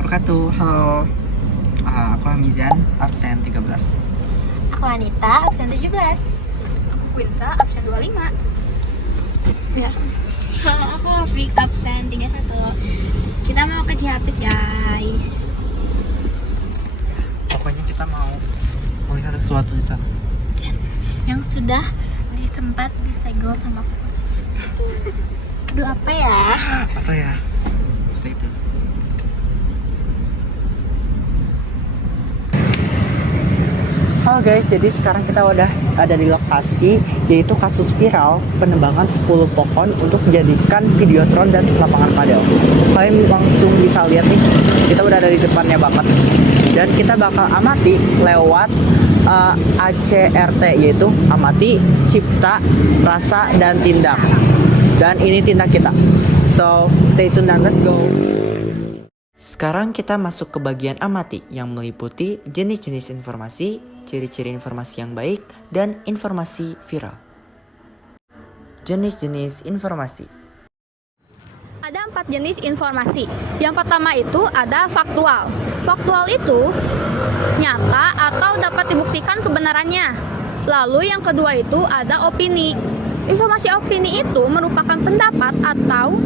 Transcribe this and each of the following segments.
wabarakatuh. Halo, aku Hamizan, absen 13. Aku Anita, absen 17. Aku Quinsa, absen 25. Ya. Halo, aku Rafik, absen 31. Kita mau ke Cihapit, guys. Pokoknya kita mau melihat sesuatu di sana. Yes. Yang sudah disempat disegel sama Pus. Aduh, apa ya? Apa ya? Stay tune. Halo guys, jadi sekarang kita udah ada di lokasi, yaitu kasus viral penebangan 10 pohon untuk dijadikan videotron dan lapangan padel. Kalian langsung bisa lihat nih, kita udah ada di depannya banget. Dan kita bakal amati lewat ACRT, yaitu amati, cipta, rasa, dan tindak. Dan ini tindak kita. So, stay tune dan let's go. Sekarang kita masuk ke bagian amati yang meliputi jenis-jenis informasi, ciri-ciri informasi yang baik, dan informasi viral. Jenis-jenis informasi. Ada 4 jenis informasi. Yang pertama itu ada faktual. Faktual itu nyata atau dapat dibuktikan kebenarannya. Lalu yang kedua itu ada opini. Informasi opini itu merupakan pendapat atau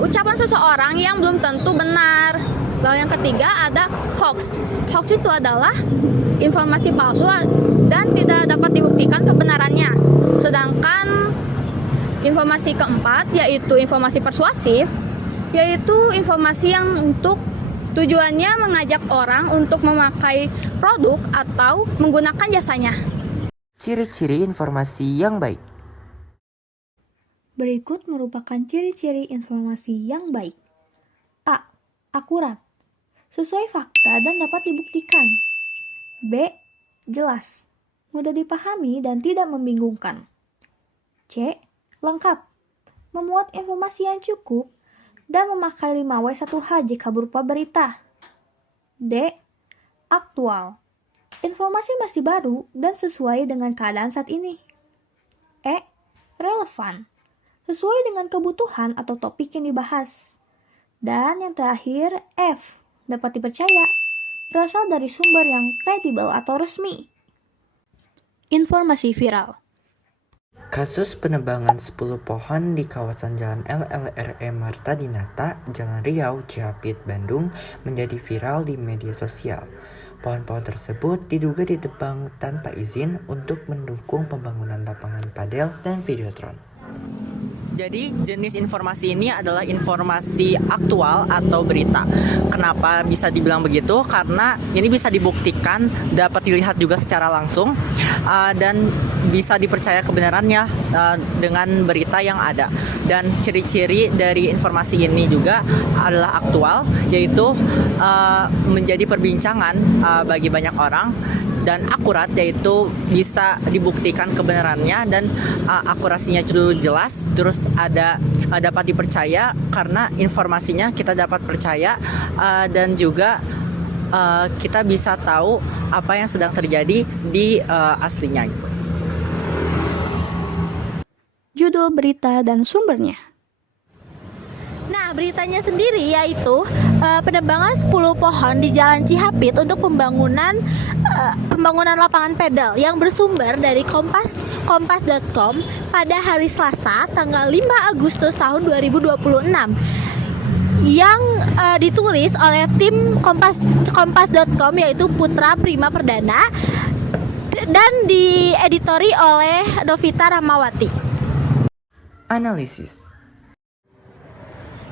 ucapan seseorang yang belum tentu benar. Lalu yang ketiga ada hoax. Hoax itu adalah informasi palsu dan tidak dapat dibuktikan kebenarannya. Sedangkan informasi keempat yaitu informasi persuasif, yaitu informasi yang untuk tujuannya mengajak orang untuk memakai produk atau menggunakan jasanya. Ciri-ciri informasi yang baik. Berikut merupakan ciri-ciri informasi yang baik. A. Akurat, sesuai fakta dan dapat dibuktikan. B. Jelas, mudah dipahami dan tidak membingungkan. C. Lengkap, memuat informasi yang cukup dan memakai 5W1H jika berupa berita. D. Aktual, informasi masih baru dan sesuai dengan keadaan saat ini. E. Relevan, sesuai dengan kebutuhan atau topik yang dibahas. Dan yang terakhir, F. Dapat dipercaya, berasal dari sumber yang kredibel atau resmi. Informasi viral. Kasus penebangan 10 pohon di kawasan Jalan LLRE Marta Dinata, Jalan Riau, Cihapit, Bandung menjadi viral di media sosial. Pohon-pohon tersebut diduga ditebang tanpa izin untuk mendukung pembangunan lapangan padel dan videotron. Jadi jenis informasi ini adalah informasi aktual atau berita. Kenapa bisa dibilang begitu? Karena ini bisa dibuktikan, dapat dilihat juga secara langsung, dan bisa dipercaya kebenarannya dengan berita yang ada. Dan ciri-ciri dari informasi ini juga adalah aktual, yaitu menjadi perbincangan bagi banyak orang, dan akurat, yaitu bisa dibuktikan kebenarannya dan akurasinya itu jelas, terus dapat dipercaya karena informasinya kita dapat percaya, dan juga kita bisa tahu apa yang sedang terjadi di aslinya gitu. Judul berita dan sumbernya. Nah, beritanya sendiri yaitu penebangan 10 pohon di Jalan Cihapit untuk pembangunan lapangan pedal yang bersumber dari kompas.com pada hari Selasa tanggal 5 Agustus tahun 2026 yang ditulis oleh tim kompas.com yaitu Putra Prima Perdana dan dieditori oleh Novita Rahmawati. Analisis.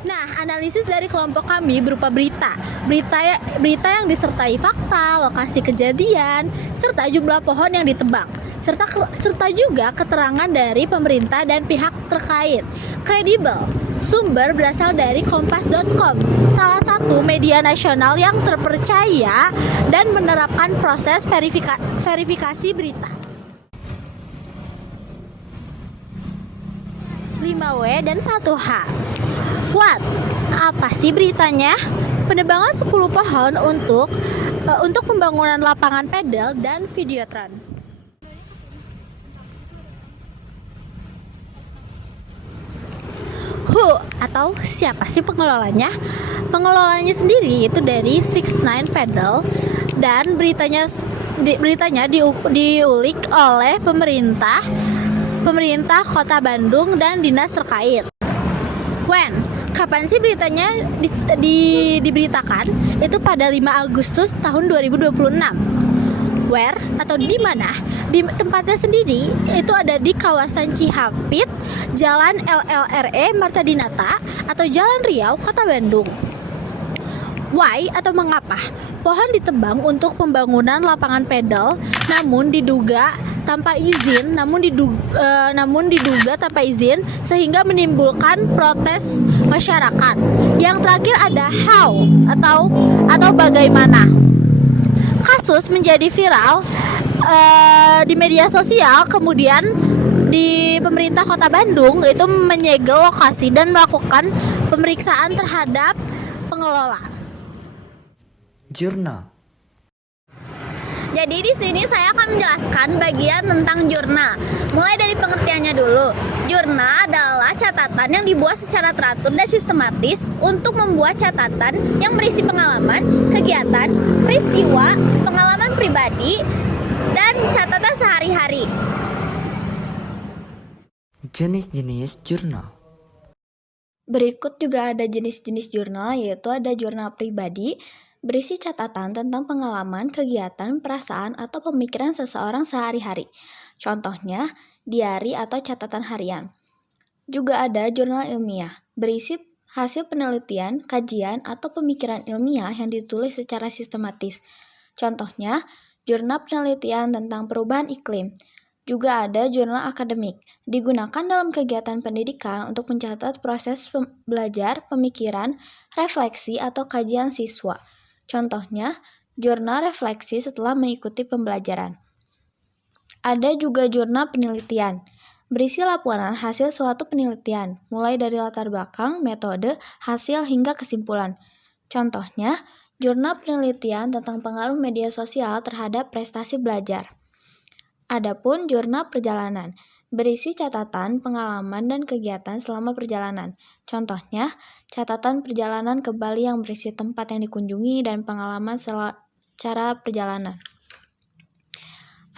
Nah, analisis dari kelompok kami berupa berita yang disertai fakta, lokasi kejadian, serta jumlah pohon yang ditebang, serta juga keterangan dari pemerintah dan pihak terkait. Kredibel, sumber berasal dari kompas.com, salah satu media nasional yang terpercaya dan menerapkan proses verifikasi berita. 5W dan 1H. What? Apa sih beritanya? Penebangan 10 pohon untuk pembangunan lapangan pedal dan videotron. Who atau siapa sih pengelolanya? Pengelolanya sendiri itu dari 69 Paddle dan beritanya diulik oleh pemerintah Kota Bandung dan dinas terkait. When? Kapan sih beritanya diberitakan? Itu pada 5 Agustus tahun 2026. Where atau di mana? Di tempatnya sendiri itu ada di kawasan Cihapit, Jalan LLRE Marta Dinata atau Jalan Riau, Kota Bandung. Why atau mengapa? Pohon ditebang untuk pembangunan lapangan pedal, namun diduga tanpa izin, sehingga menimbulkan protes masyarakat. Yang terakhir ada how atau bagaimana. Kasus menjadi viral di media sosial, kemudian di pemerintah Kota Bandung itu menyegel lokasi dan melakukan pemeriksaan terhadap pengelola. Jurnal. Jadi di sini saya akan menjelaskan bagian tentang jurnal. Mulai dari pengertiannya dulu. Jurnal adalah catatan yang dibuat secara teratur dan sistematis untuk membuat catatan yang berisi pengalaman, kegiatan, peristiwa, pengalaman pribadi, dan catatan sehari-hari. Jenis-jenis jurnal. Berikut juga ada jenis-jenis jurnal, yaitu ada jurnal pribadi, berisi catatan tentang pengalaman, kegiatan, perasaan, atau pemikiran seseorang sehari-hari. Contohnya, diari atau catatan harian. Juga ada jurnal ilmiah, berisi hasil penelitian, kajian, atau pemikiran ilmiah yang ditulis secara sistematis. Contohnya, jurnal penelitian tentang perubahan iklim. Juga ada jurnal akademik, digunakan dalam kegiatan pendidikan untuk mencatat proses belajar, pemikiran, refleksi, atau kajian siswa. Contohnya, jurnal refleksi setelah mengikuti pembelajaran. Ada juga jurnal penelitian, berisi laporan hasil suatu penelitian, mulai dari latar belakang, metode, hasil, hingga kesimpulan. Contohnya, jurnal penelitian tentang pengaruh media sosial terhadap prestasi belajar. Adapun jurnal perjalanan, berisi catatan, pengalaman, dan kegiatan selama perjalanan. Contohnya, catatan perjalanan ke Bali yang berisi tempat yang dikunjungi dan pengalaman secara perjalanan.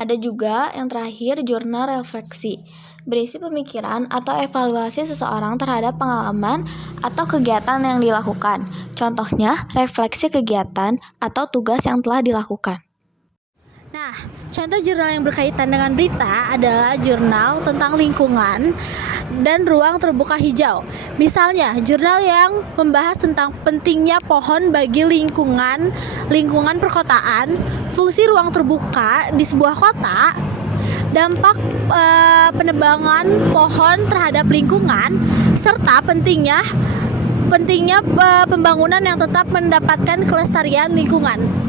Ada juga yang terakhir, jurnal refleksi, berisi pemikiran atau evaluasi seseorang terhadap pengalaman atau kegiatan yang dilakukan. Contohnya, refleksi kegiatan atau tugas yang telah dilakukan. Nah, contoh jurnal yang berkaitan dengan berita adalah jurnal tentang lingkungan dan ruang terbuka hijau. Misalnya, jurnal yang membahas tentang pentingnya pohon bagi lingkungan perkotaan, fungsi ruang terbuka di sebuah kota, dampak penebangan pohon terhadap lingkungan, serta pentingnya pembangunan yang tetap mendapatkan kelestarian lingkungan.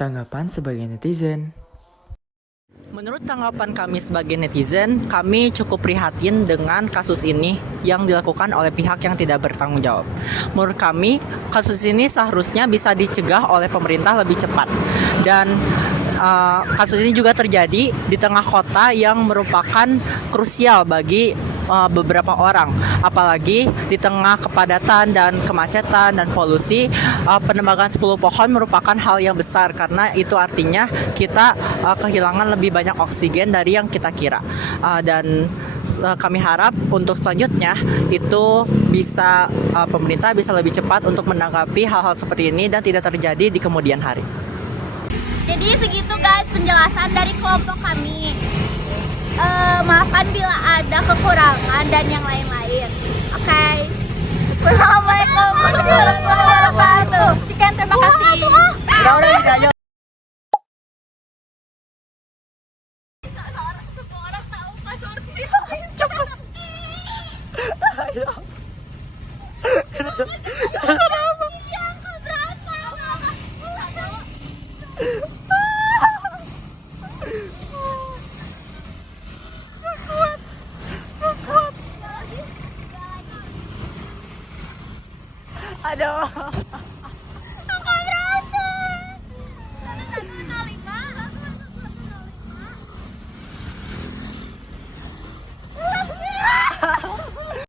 Tanggapan sebagai netizen. Menurut tanggapan kami sebagai netizen, kami cukup prihatin dengan kasus ini yang dilakukan oleh pihak yang tidak bertanggung jawab. Menurut kami, kasus ini seharusnya bisa dicegah oleh pemerintah lebih cepat. Dan kasus ini juga terjadi di tengah kota yang merupakan krusial bagi beberapa orang, apalagi di tengah kepadatan dan kemacetan dan polusi. Penebangan 10 pohon merupakan hal yang besar karena itu artinya kita kehilangan lebih banyak oksigen dari yang kita kira. Dan kami harap untuk selanjutnya itu bisa pemerintah bisa lebih cepat untuk menanggapi hal-hal seperti ini dan tidak terjadi di kemudian hari. Jadi segitu guys penjelasan dari kelompok kami. Maafkan bila ada kekurangan dan yang lain-lain. Oke. Wassalamualaikum warahmatullahi wabarakatuh. Sekian, terima kasih. Udah. Semua orang tahu password sih. Aduh.